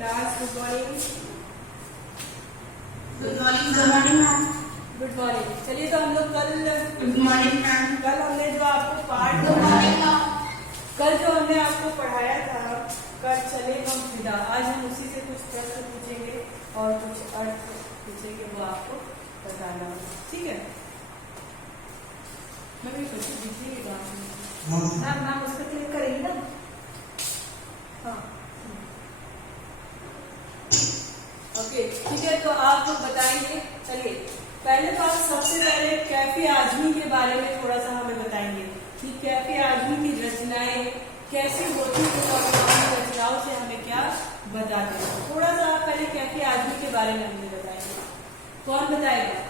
Class, good morning. Good morning ma'am. Good morning. चलिए, तो हम लोग गुड मॉर्निंग मैम। कल हमने जो आपको पाठ गुड मॉर्निंग मैम। कल जो हमने आपको पढ़ाया था, कल चले हम विदा, आज हम उसी से कुछ प्रश्न पूछेंगे और कुछ अर्थ पूछेंगे, वो आपको बताना होगा, ठीक है। मैं भी कुछ दीजिएगा मैम। मैम उस पर क्लिक करेंगे ना? हाँ, ओके, ठीक है। तो आप लोग बताएंगे। चलिए, पहले तो आप सबसे पहले कैफी आजमी के बारे में थोड़ा सा हमें बताएंगे कि कैफी आजमी की रचनाएं कैसी होती है और उन रचनाओं से हमें क्या बताते हैं। थोड़ा सा आप पहले कैफी आजमी के बारे में हमें बताएंगे। कौन बताएगा?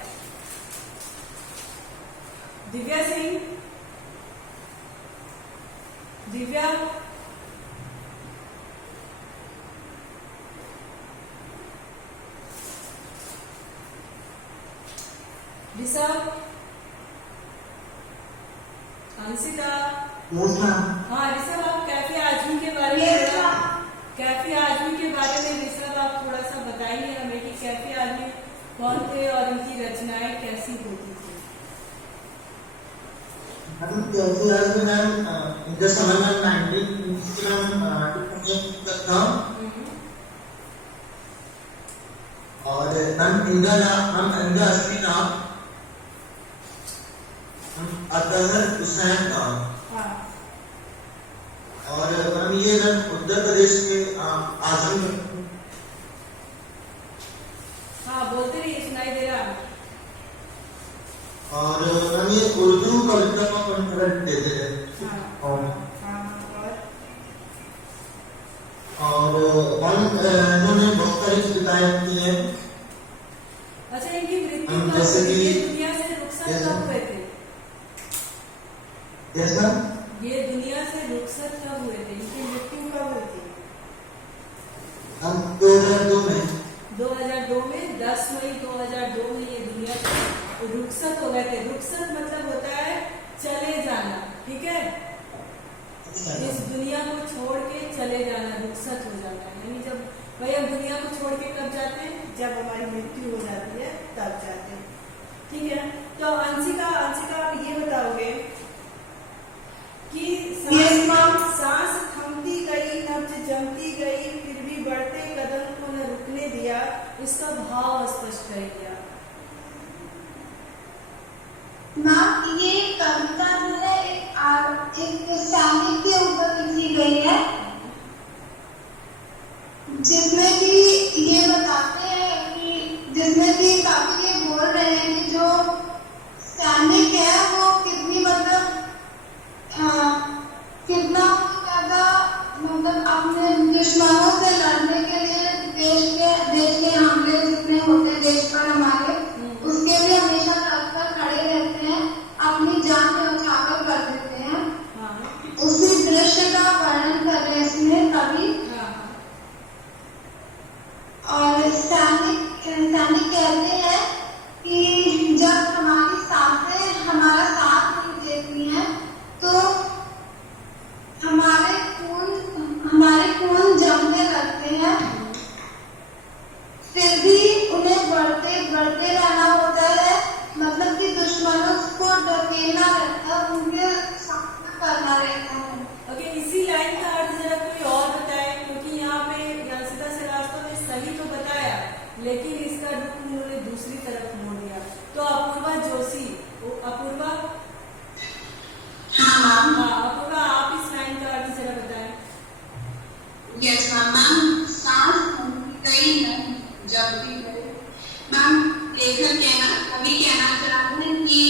दिव्या सिंह, दिव्या, ऋषभ, अंशिता। हाँ ऋषभ, आप कैफी आजमी के बारे में कैफी आजमी के बारे में ऋषभ आप थोड़ा सा बताइए हमें कि कैफी आजमी कौन थे और इनकी रचनाएं कैसी होती थी। कैफी आजमी मैम इनका समय मैम 19 तक था और मैम इनका असली नाम अतहर हुसैन था। और मैम ये मैम उत्तर प्रदेश के आजम। हाँ बोलते रहिए, सुनाई दे रहा। और मैम ये उर्दू कविता का कंटेंट देते थे। और इन्होंने बहुत सारी कविताएं की हैं। अच्छा, इनकी मृत्यु जैसे कि दुनिया से रुखसत कब हुए थे? जैसा ये दुनिया से रुखसत कब हुए थे? इनकी मृत्यु कब हुई थी? हम 2002 में 2002 में 10 मई 2002 में ये दुनिया से रुखसत हो गए थे। रुखसत मतलब होता है चले जाना, ठीक है। इस दुनिया को छोड़ के चले जाना रुखसत हो जाता है। यानी जब भाई हम दुनिया को छोड़ के कब जाते हैं? जब हमारी मृत्यु हो जाती है तब जाते हैं, ठीक है। तो अंशिका आप ये बताओगे कि सांस थमती गई, नब्ज जमती गई, फिर भी बढ़ते कदम को न रुकने दिया, इसका भाव स्पष्ट करेंगे आप। मैम ये कविता जो है एक सैनिक के ऊपर लिखी गई है, जिसमें कि ये बताते हैं कि जिसमें कि काफी ये बोल रहे हैं कि जो सैनिक है वो कितनी मतलब कितना ज्यादा मतलब अपने दुश्मनों से लड़ने के लिए देश के हमले जितने होते हैं देश पर हमारे, उसके लिए हमेशा तत्पर खड़े रहते हैं, अपनी जान न्यौछावर कर देते हैं। उसी दृश्य का वर्णन कर रहे हैं इसमें कवि। और सैनिक कहते हैं कि जब हमारी सांसें हमारा साथ नहीं देती हैं तो हमारे खून जमने लगते हैं, फिर भी उन्हें बढ़ते रहना होता है। मतलब कि दुश्मनों को ढकेलना रहता है, उनके सामना करना रहता है। ओके, इसी लाइन का अर्थ जरा कोई और बताए, क्योंकि यहाँ पे अंशिता श्रीवास्तव ने सही तो बताया लेकिन इसका रुख उन्होंने दूसरी तरफ मोड़ दिया। तो अपूर्वा जोशी, अपूर्वा, अपूर्वा आप इस लाइन का अर्थ जरा बताएं। यस मैम, सांस थमती गई न जमती गई। मैम कवि कहना चाहते हैं कि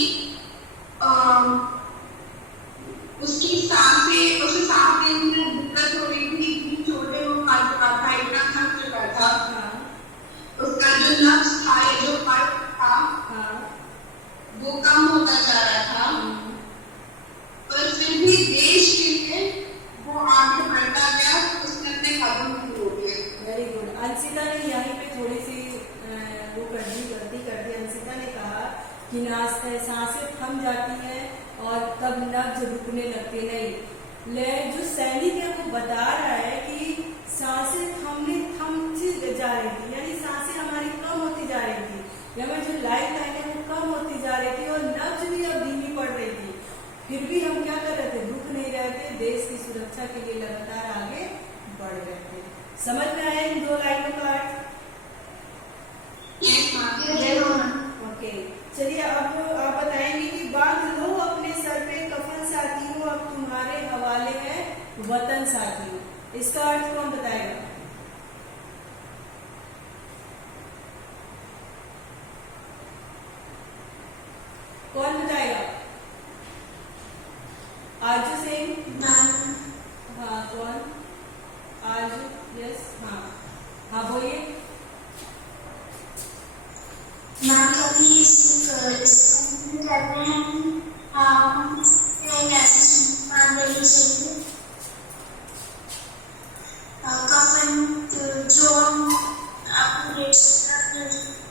उसे सांस लेने में दिक्कत हो रही थी, इतनी छोटे वो पल चुका था, इतना थक चुका था। उसका जो नफ्स था, जो पल था, वो कम होता जा रहा था, पर फिर भी देश के लिए वो आगे बढ़ता गया, उसने अपने कदम नहीं रोके। Very good. अंशिता ने यहीं पे थोड़ी सी गलती कर दी। अंशिता ने कहा कि सांसें थम जाती हैं और तब नब्ज रुकने लगते नहीं। जो सैनिक है वो बता रहा है कि सांसें थम जा रही थी, यानी सांसें हमारी कम होती जा रही थी, या हमारी जो लाइफ लाइन है वो कम होती जा रही थी और नब्ज भी अब धीमी पड़ रही थी। फिर भी हम क्या कर रहे थे, रुक नहीं रहे थे, देश की सुरक्षा के लिए लगातार आगे बढ़ रहे थे। समझ में आया इन दो लाइनों का अर्थ? ओके, चलिए अब आप बताएंगे कि बांध लो अपने सर पे कफन साथियों, अब तुम्हारे हवाले है वतन साथियों। इसका अर्थ कौन बताएगा? कौन बताएगा? आरजू सिंह? हाँ, कौन? आरजू, यस, हाँ हाँ बोलिए। मैम कभी कहते हैं कफन जो अपने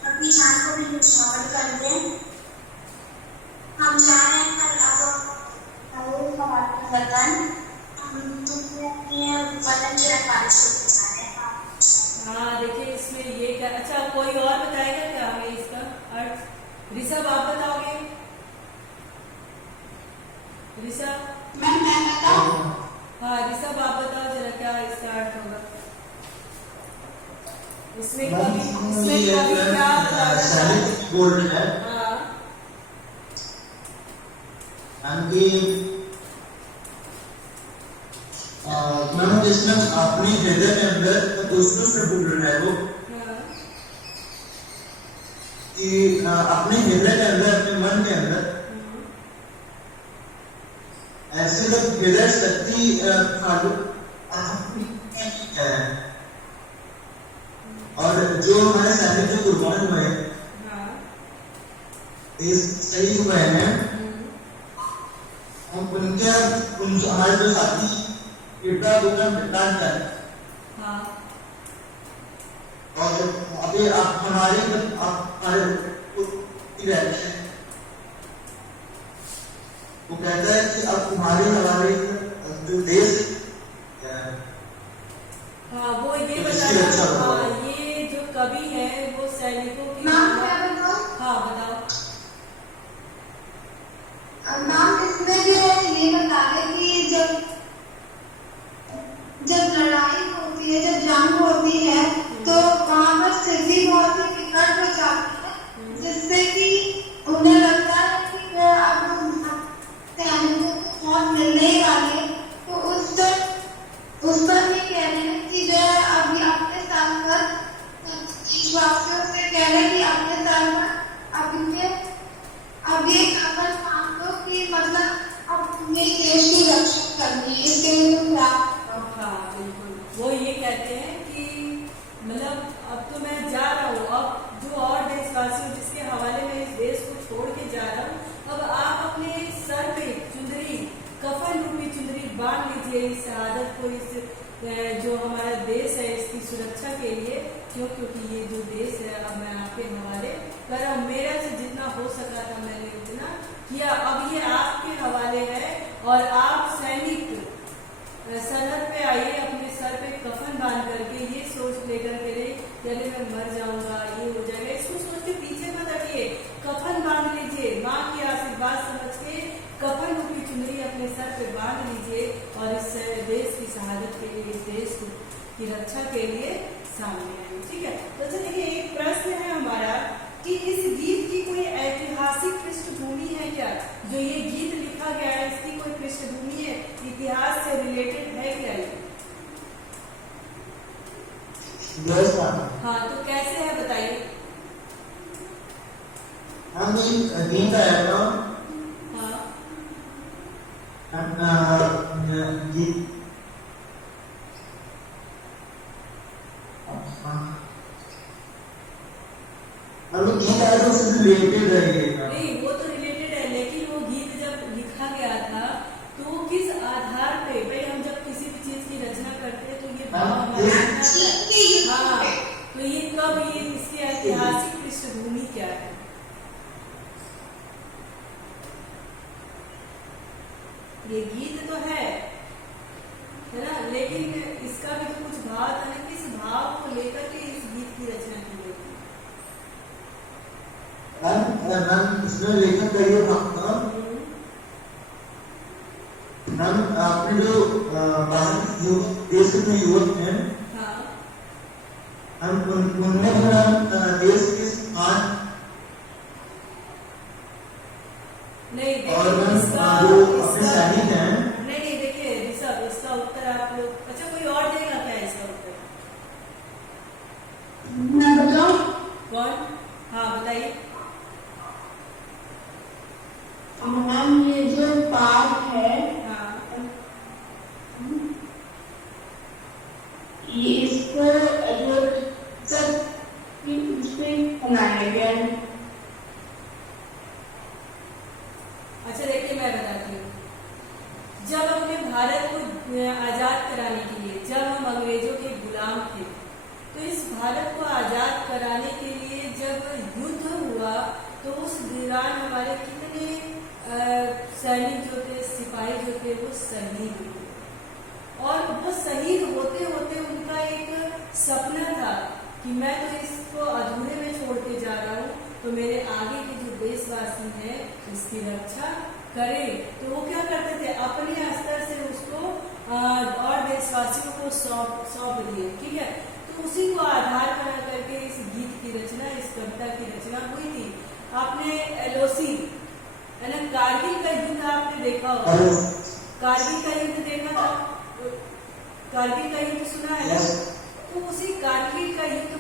अपनी जान को भी न्यौछावर कर दें। हम जा रहे हैं कल अब वतन, हम तुम्हें अपने वतन के रखवाले छोड़ने जा रहे हैं। हाँ देखिए इसमें ये क्या, अच्छा कोई और बताएगा क्या हमें इसका अर्थ? ऋषभ आप बताओगे? ऋषभ? मैं बताऊं? हाँ ऋषभ आप बताओ जरा क्या इसका अर्थ होगा? इसमें कभी क्या सैनिक बोल रहे हैं हाँ मानो जिसमें अपनी हृदय के अंदर दोस्तों से बोल रहे हैं वो कि अपने हृदय के अंदर, अपने मन के अंदर ऐसे लोग हृदय शक्ति है, और जो हमारे सैनिक जो कुर्बान हुए इस शहीद हुए हैं, हम उनके हमारे जो साथी पिता दुनिया मिटान है। हाँ। और अभी आप हमारे रहते हैं, वो कहता है कि अब तुम्हारे हमारे जो देश हाँ वो ये बताया, हाँ ये जो कवि है वो सैनिकों की नाम क्या बताओ? हाँ बताओ। नाम इसमें जो है ये बता रहे कि जब लड़ाई होती है, जब जंग होती है, तो वहाँ पर स्थिति बहुत ही विकट हो जाती है, जिससे कि उन्हें लगता है कि अब सैनिकों को मौत मिलने ही वाली है। तो उस पर ये कह रहे हैं कि जो अभी अपने सर पर देशवासियों से कह रहे हैं कि अपने सर पर अब ये कफन बांध दो कि मतलब अब मेरे देश की रक्षा करनी है, इसके लिए तुम हाँ बिल्कुल, वो ये कहते हैं कि मतलब अब तो मैं जा रहा हूँ, अब जो और देशवासी जिसके हवाले में इस देश को छोड़ के जा रहा हूँ, अब आप अपने सर पे चुंदरी, कफन रूपी चुंदरी बांध लीजिए इस शहादत को, इस जो हमारा देश है इसकी सुरक्षा के लिए। क्योंकि ये जो देश है अब मैं आपके हवाले कर रहा हूँ, मेरा से जितना हो सका था मैंने उतना किया, अब ये आपके हवाले है। और आप सैनिक सरहद पे आइए, अपने सर पे कफन बांध करके ये सोच लेकर के रहे यदि मैं मर जाऊंगा ये हो जाएगा, इसको सोच के पीछे मत हटिए, कफन बांध लीजिए, माँ की आशीर्वाद समझ के कफन रूपी चुनरी अपने सर पे बांध लीजिए और इस देश की शहादत के लिए, इस देश की रक्षा के लिए सामने आइए। ठीक है, तो देखिए एक प्रश्न है हमारा कि इस गीत की कोई ऐतिहासिक पृष्ठभूमि है क्या? जो ये गीत लिखा गया है इसकी कोई पृष्ठभूमि है, इतिहास से रिलेटेड है क्या ये? हाँ तो कैसे है बताइए। हम गीत है तो गीत गीत है तो उससे रिलेटेड है। नहीं वो तो रिलेटेड है, लेकिन वो गीत जब लिखा गया था तो किस आधार पे, भाई हम जब किसी भी चीज की रचना करते हैं तो ये हाँ, तो ये कब, ये इसकी ऐतिहासिक पृष्ठभूमि क्या है? ये गीत तो है ना, लेकिन इसका भी तो कुछ भाव था ना, किस भाव को लेकर के इस गीत की रचना की गई थी? मैम इसमें लेखक का ये था मैम, आपने जो देश के जो युवक हैं, हाँ हम उनने देश के आज नहीं और देखिए मैम इसका जो अपने सैनिक हैं, नहीं देखिए ऋषभ, इसका उत्तर आप लोग, अच्छा कोई और देगा क्या इसका उत्तर? मैं बताऊं? कौन? हाँ बताइए। मैम ये जो पाठ है हाँ ये इसको जो सब इसमें बनाया गया है। अच्छा देखिए मैं बताती हूँ, जब अपने भारत को आजाद कराने के लिए, जब हम अंग्रेजों के गुलाम थे, तो इस भारत को आजाद कराने के लिए जब युद्ध हुआ तो उस दौरान हमारे कितने सैनिक जो थे, सिपाही जो थे, वो शहीद हुए। और वो शहीद होते होते उनका एक सपना था कि मैं तो इसको अधूरे में छोड़ के जा रहा हूँ, तो मेरे आगे के जो देशवासी हैं इसकी रक्षा करें। तो वो क्या करते थे, अपने स्तर से उसको और देशवासियों को सौंप दिए, ठीक है। तो उसी को आधार बना करके इस गीत की रचना, इस कविता की रचना हुई थी। आपने एलओसी है ना, कारगिल का युद्ध आपने देखा होगा, कारगिल का युद्ध देखा था, कारगिल का युद्ध सुना है ना? तो उसी कारगिल का युद्ध को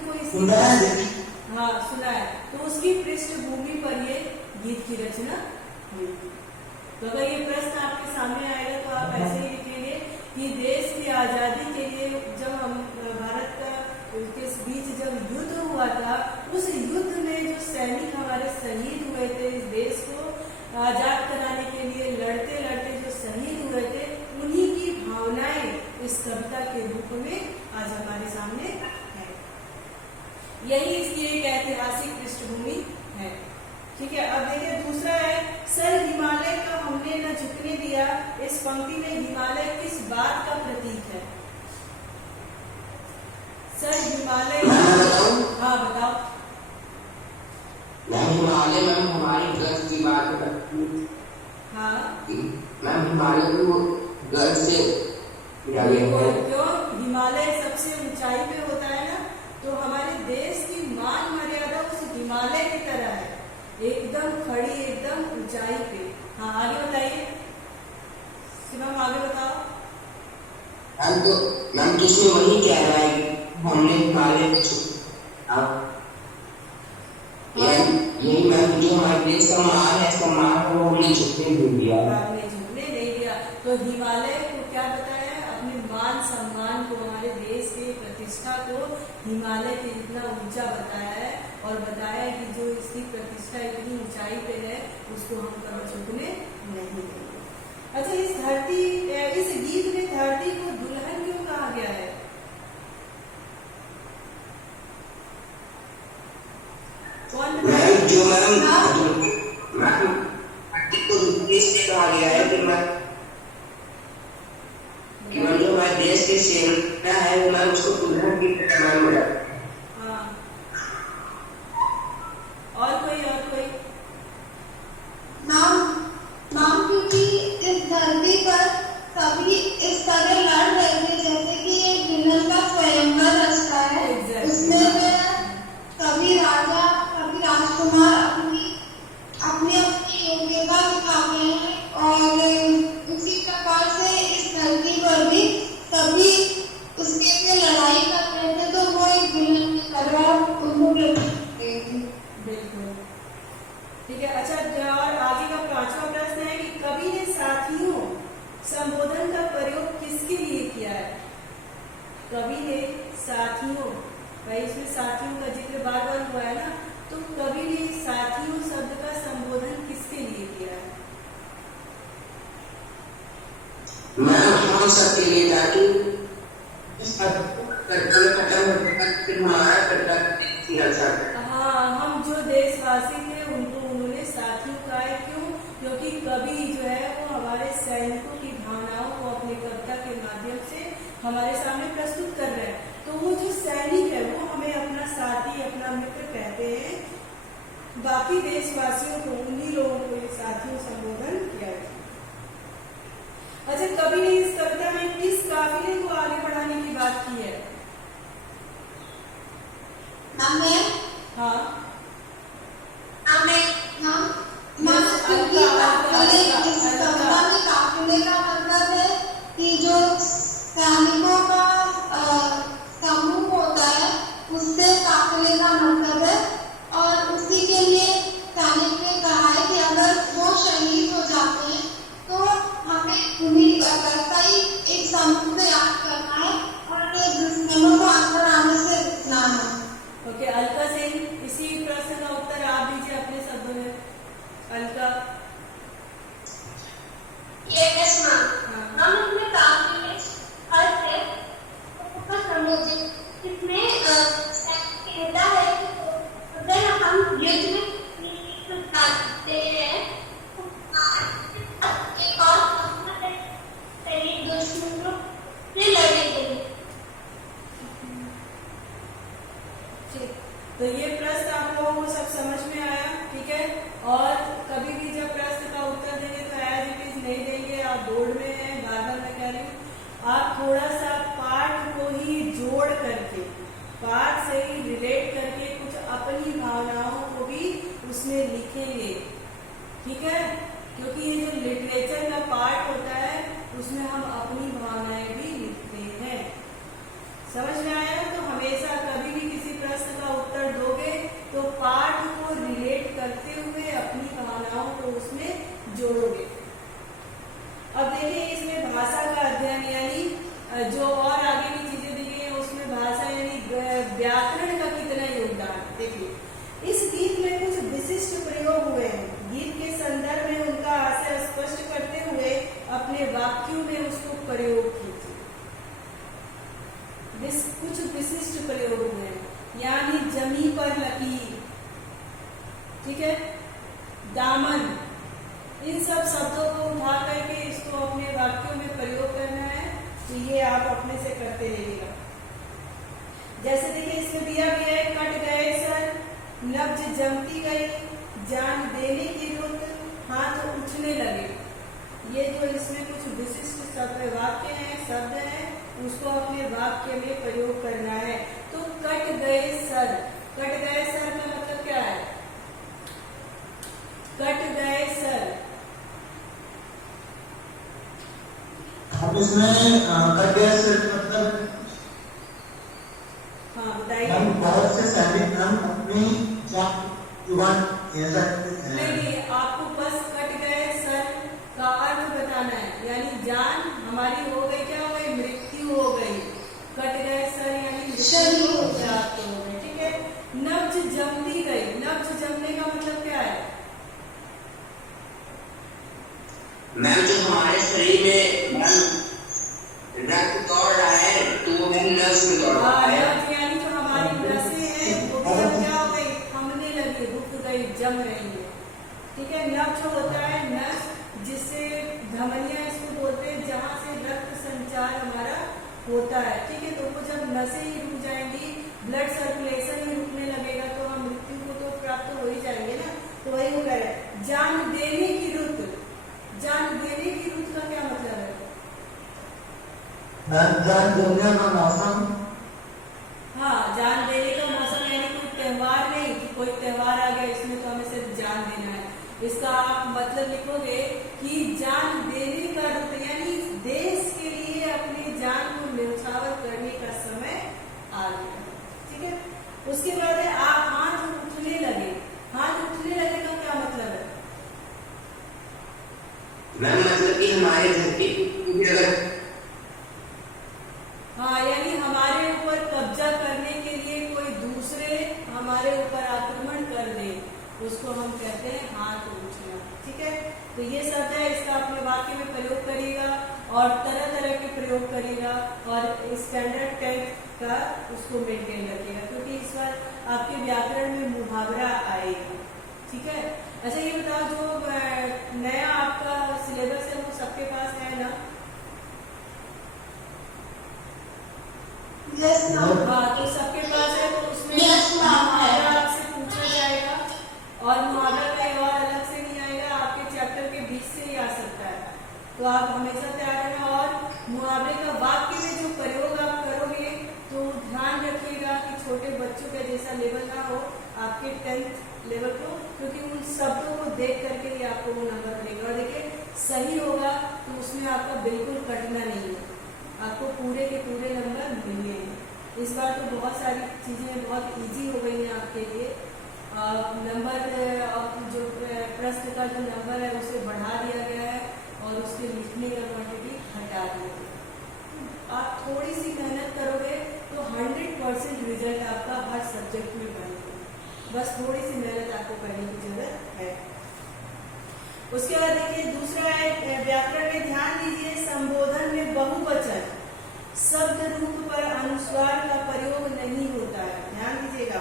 हाँ सुना है, तो उसकी पृष्ठभूमि पर ये गीत की रचना हुई थी। तो अगर ये प्रश्न आपके सामने आएगा तो आप ऐसे ही लिखेंगे कि देश की आजादी के लिए जब हम भारत का के बीच जब युद्ध हुआ था, उस युद्ध में जो सैनिक हमारे शहीद हुए थे, इस देश को आजाद कराने के लिए लड़ते लड़ते जो शहीद हुए थे, उन्हीं की भावनाएं इस कविता के रूप में आज हमारे सामने है। यही इसकी एक ऐतिहासिक पृष्ठभूमि है, ठीक है। अब देखिए दूसरा है, सर हिमालय का हमने न झुकने दिया। इस पंक्ति में हिमालय किस बात का प्रतीक है? सर हिमालय, हाँ बताओ। मैम हिमालय मैम हमारी गर्व की बात करती है। हाँ मैम हिमालय को गर्व से क्यों? हिमालय सबसे ऊंचाई पे होता है ना, तो हमारे देश की मान मर्यादा उस हिमालय की तरह है, एकदम खड़ी, एकदम ऊंचाई पे। हाँ आगे बताइए शिवम, आगे बताओ। मैम तो मैम किसमें वही कह रहा है कि हमने हिमालय यही मैम जो हमारे देश का मान है, सम्मान वो हमने झुकने नहीं दिया। आपने झुकने नहीं दिया, तो हिमालय को क्या बताया? अपने मान सम्मान को, हमारे देश के प्रतिष्ठा को हिमालय के इतना ऊंचा बताया है, और बताया है कि जो इसकी प्रतिष्ठा इतनी ऊंचाई पे है उसको हम कभी झुकने नहीं देंगे। अच्छा इस गीत में धरती को दुल्हन क्यों कहा गया है? कौन बताए? जो मैम धरती को इसलिए कहा गया है कि जो हमारे देश के सेना है वो मैम उसको दुल्हन की तरह मैम हो जाता है। हाँ और कोई नाम क्योंकि इस धरती पर सभी इस तरह लड़ रहे थे जैसे कि ये दुल्हन का स्वयंवर रचता है। Exactly. उसमें सभी राजा, सभी राजकुमार अपनी योग्यता दिखाते हैं, और उसी प्रकार से इस धरती पर भी सभी उसके लिए लड़ाई कर रहे थे, तो वो एक दुल्हन की तरह उनको बिल्कुल ठीक है। अच्छा और आगे का पांचवा प्रश्न है कि कवि ने साथियों संबोधन का प्रयोग किसके लिए किया है? कवि ने साथियों, भाई इसमें साथियों का जिक्र बार बार हुआ है ना, तो कवि ने साथियों शब्द का संबोधन किसके लिए किया है? मैम हम सबके लिए ताकि हाँ, हम जो देशवासी थे उनको उन्होंने साथियों कहा है। क्यों? क्योंकि कवि जो है वो हमारे सैनिकों की भावनाओं को अपनी कविता के माध्यम से हमारे सामने प्रस्तुत कर रहे हैं। तो वो जो सैनिक है वो हमें हमें अपना साथी, अपना मित्र कहते हैं। बाकी देशवासियों को, उन्हीं लोगों को ये साथियों संबोधन किया जाता है। अच्छा, कवि ने इस कविता में किस काफिले को आगे बढ़ाने की बात की है? हाँ, काफिले का मतलब है कि जो सैनिकों का समूह होता है, उससे काफिले का मतलब है। और उसी के लिए सैनिक ने कहा है कि अगर वो शहीद हो जाते हैं तो हमें उन्हीं का ही एक समूह को याद करना है और दुश्मनों को अंदर आने से रोकना है। ओके, अलका सिंह, इसी प्रश्न का उत्तर आप दीजिए अपने शब्दों में। अलका। यस मैम, हाँ। हम अपने काफिले अर्थ है ऊपर समझे, इसमें कहता है कि अगर हम युद्ध में जाते हैं तो एक और दुश्मनों से लड़ेंगे। ठीक, तो ये प्रश्न आप लोगों को सब समझ में आया, ठीक है। और कभी भी जब प्रश्न का उत्तर देंगे तो एज इट इज नहीं देंगे, आप बोर्ड में हैं, बार बार मैं कह रही हूँ, आप थोड़ा सा पाठ को ही जोड़ करके, पाठ से ही रिलेट करके कुछ अपनी भावनाओं को भी उसमें लिखेंगे, ठीक है। क्योंकि ये जो लिटरेचर का पार्ट होता है उसमें हम अपनी भावनाएं भी लिखते हैं। समझ में आया? तो हमेशा कभी भी किसी प्रश्न का उत्तर दोगे तो पाठ को रिलेट करते हुए अपनी भावनाओं को उसमें जोड़ोगे। अब देखिए, इसमें भाषा का अध्ययन यानी जो और आगे की चीजें दी गई हैं उसमें भाषा यानी व्याकरण का कितना योगदान। देखिए, इस गीत में कुछ विशिष्ट प्रयोग हुए हैं। गीत के संदर्भ में उनका आशय स्पष्ट करते हुए अपने वाक्यों में उसको प्रयोग कीजिए। कुछ विशिष्ट प्रयोग हुए हैं, यानी जमी पर लकीर, ठीक है, दामन, इन सब शब्दों को उठा करके इसको अपने वाक्यों में प्रयोग करना है। तो ये आप अपने से करते रहिएगा। जैसे देखिए, इसमें दिया गया है, कट गए सर, नब्ज जमती गई, जान देने की रुत, हाथ उठने लगे। ये जो इसमें कुछ विशिष्ट शब्द वाक्य हैं, शब्द हैं, उसको अपने वाक्य में प्रयोग करना है। तो कट गए सर, कट गए सर का मतलब क्या है? कट गए सर, अब इसमें कट गया सर मतलब हाँ बताइए। हम बहुत से सैनिक हम अपनी जुबान नहीं, आपको बस कट गए सर का अर्थ बताना है, यानी जान हमारी हो गई, क्या हो गई? मृत्यु हो गई। कट गए सर यानी शरीर हो प्राप्त हो गए, ठीक है। नब्ज जमती गई, नब्ज जमने का मतलब क्या है? मैम, जो हमारे शरीर में रक्त दौड़ रहा है तो वो मैम नस में दौड़ रहा है। नब्ज यानी जो हमारी नसें हैं वो भी अब क्या हो गई? थमने लगी, रुक गई, जम रही है, ठीक है। नब्ज होता है नस, जिससे धमनियां इसको बोलते हैं, जहां से रक्त संचार हमारा होता है, ठीक है। तो वो जब नसें ही रुक जाएंगी, ब्लड सर्कुलेशन ही रुकने लगेगा, तो हम मृत्यु को तो प्राप्त हो ही जाएंगे ना। तो वही हो गया जान देने की रुत। जान देने की रुत का क्या मतलब है? जान देने का मौसम। हाँ, जान देने का मौसम यानी कोई त्योहार नहीं कि कोई त्योहार आ गया इसमें तो हमें सिर्फ जान देना है। इसका आप मतलब लिखोगे कि जान देने का रुत, यानी देश के लिए अपनी जान को न्यौछावर करने का समय आ गया, ठीक है। उसके बाद है आप हाथ उठने लगे। हाथ उठने लगे का क्या मतलब है? मैम, मतलब कि हमारे धरती अगर हाँ, यानी हमारे ऊपर कब्जा करने के लिए कोई दूसरे हमारे ऊपर आक्रमण कर दे, उसको हम कहते हैं हाथ उठना, ठीक है। तो ये शब्द है, इसका अपने वाक्य में प्रयोग करिएगा और तरह तरह के प्रयोग करिएगा और स्टैंडर्ड टेक्स्ट का उसको मेंटेन रखिएगा, क्योंकि इस बार आपके व्याकरण में मुहावरा आएगा, ठीक है। अच्छा, ये बताओ, जो नया आपका सिलेबस है वो सबके पास है ना? Yes ma'am. हाँ, तो सबके पास है, तो उसमें यस मैम है। मुहावरा आपसे पूछा जाएगा और मुहावरा कहीं और अलग से नहीं आएगा, आपके चैप्टर के बीच से ही आ सकता है, तो आप हमेशा तैयार रहना। और मुहावरे का वाक्य में जो प्रयोग आप करोगे तो ध्यान रखिएगा कि छोटे बच्चों का जैसा लेवल ना हो आपके 10th लेवल को, क्योंकि उन शब्दों को देख करके ही आपको वो नंबर मिलेगा। और देखिए सही होगा तो उसमें आपका बिल्कुल कटना नहीं है, आपको पूरे के पूरे नंबर मिलेंगे। इस बार तो बहुत सारी चीज़ें बहुत इजी हो गई हैं आपके लिए। नंबर जो प्रश्न का जो नंबर है उसे बढ़ा दिया गया है और उसके लिखने का क्वांटिटी हटा दिया गया। आप थोड़ी सी मेहनत करोगे तो 100% रिजल्ट आपका हर सब्जेक्ट में बनेगा, बस थोड़ी सी मेहनत आपको करने की जरूरत है। उसके बाद देखिए दूसरा है व्याकरण में, ध्यान दीजिए संबोधन में बहुवचन शब्द रूप पर अनुस्वार का प्रयोग नहीं होता है। ध्यान दीजिएगा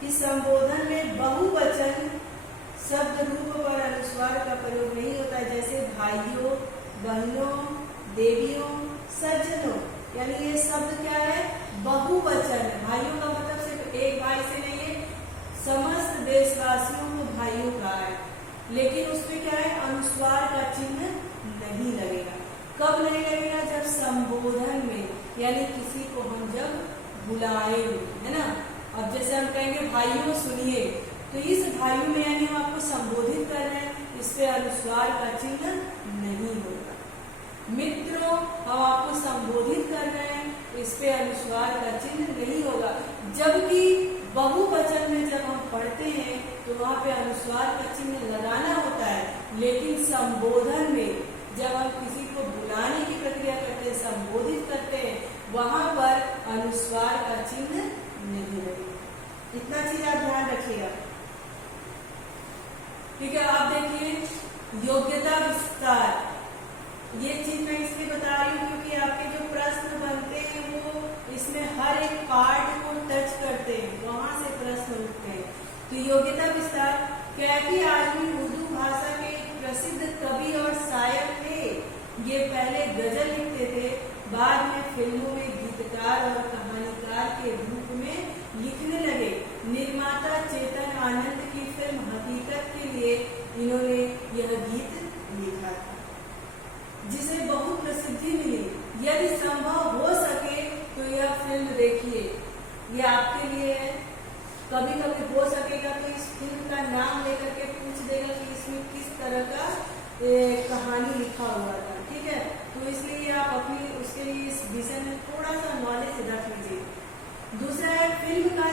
कि संबोधन में बहुवचन शब्द रूप पर अनुस्वार का प्रयोग नहीं होता है, जैसे भाइयों, बहनों, देवियों, सज्जनों, यानी ये शब्द क्या है, बहुवचन है। भाइयों का मतलब सिर्फ एक भाई से नहीं है, समस्त देशवासियों को भाइयों कहा है, लेकिन उसमें क्या है, अनुस्वार का चिन्ह नहीं लगेगा। कब नहीं लगेगा, जब संबोधन में, यानी किसी को हम जब बुलाएंगे, है ना। अब जैसे हम कहेंगे भाइयों सुनिए, तो इस भाइयों में यानी हम आपको संबोधित कर रहे हैं, इस पे अनुस्वार का चिन्ह नहीं होगा। मित्रों, हम आपको संबोधित कर रहे हैं, इस पे अनुस्वार का चिन्ह नहीं होगा। जबकि बहुवचन में जब हम पढ़ते हैं तो वहाँ पे अनुस्वार का चिन्ह लगाना होता है, लेकिन संबोधन में जब हम किसी को बुलाने की प्रक्रिया करते हैं, संबोधित करते हैं, वहां पर अनुस्वार का चिन्ह नहीं लगेगा। इतना चीज आप ध्यान रखिएगा, ठीक है। आप देखिए योग्यता विस्तार, ये चीज मैं इसलिए बता रही हूँ क्योंकि आपके जो प्रश्न बनते हैं वो इसमें हर एक पार्ट को टच करते हैं, वहां से प्रश्न उठते हैं। तो योग्यता विस्तार, कैफी आजमी उर्दू भाषा के प्रसिद्ध कवि और शायर थे। ये पहले गजल लिखते थे, बाद में फिल्मों में गीतकार और कहानीकार के रूप में लिखने लगे। निर्माता चेतन आनंद की फिल्म हकीकत के लिए इन्होंने यह गीत लिखा था, जिसे बहुत प्रसिद्धि मिली। यदि संभव हो सके तो यह फिल्म देखिए, यह आपके लिए है। कभी कभी हो सकेगा तो इस फिल्म का नाम लेकर के पूछ देगा कि इसमें किस तरह का कहानी लिखा हुआ था, ठीक है। तो इसलिए आप अपनी उसके लिए इस विषय में थोड़ा सा नॉलेज रख लीजिए। दूसरा है फिल्म का